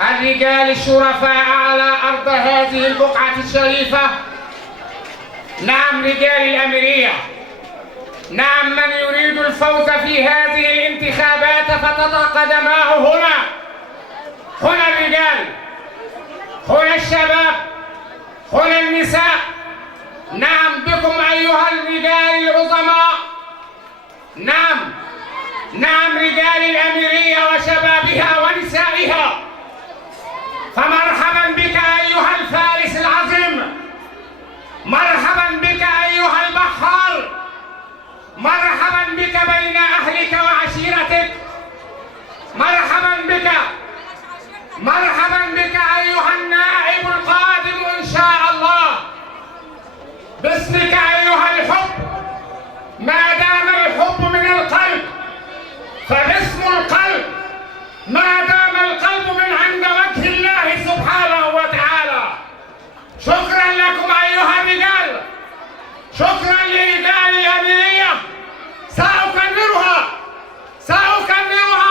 الرجال الشرفاء على أرض هذه البقعة الشريفة. نعم رجال الأميرية، نعم من يريد الفوز في هذه الانتخابات فتضع قدماه هنا. هنا الرجال، هنا الشباب، هنا النساء. نعم بكم أيها الرجال العظماء. نعم رجال الأميرية وشبابها ونسائها. فمرحبا بك أيها الفارس العظيم، مرحبا بك أيها البحار، مرحبا بك بين أهلك وعشيرتك، مرحبا بك أيها النائب القادم إن شاء الله. باسمك أيها الحب، ما دام الحب من القلب فباسم القلب، ما دام القلب من عند وجه الله سبحانه وتعالى. شكرا لكم أيها الرجال، شكرا لرجال الأميرية. سأكررها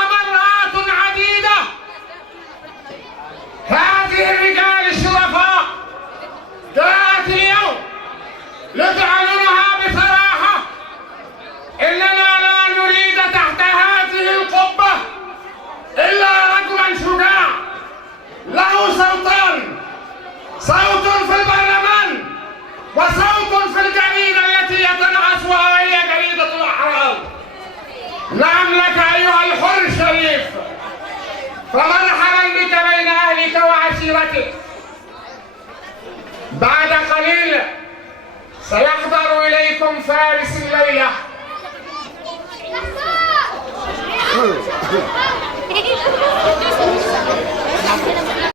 مرات عديدة. هذه الرجال الشرفاء جاءت اليوم لتعلنها بصراحة إننا لا نريد تحت هذه القبة إلا رجلا شجاع له صوتان، صوت في البرلمان وصوت في الجريدة التي يتنعسها وهي جريدة الأحرار. نعم لك أيها الحر الشريف، فمرحبا بك بين أهلك وعشيرتك. بعد قليل سيحضر إليكم فارس الليلة.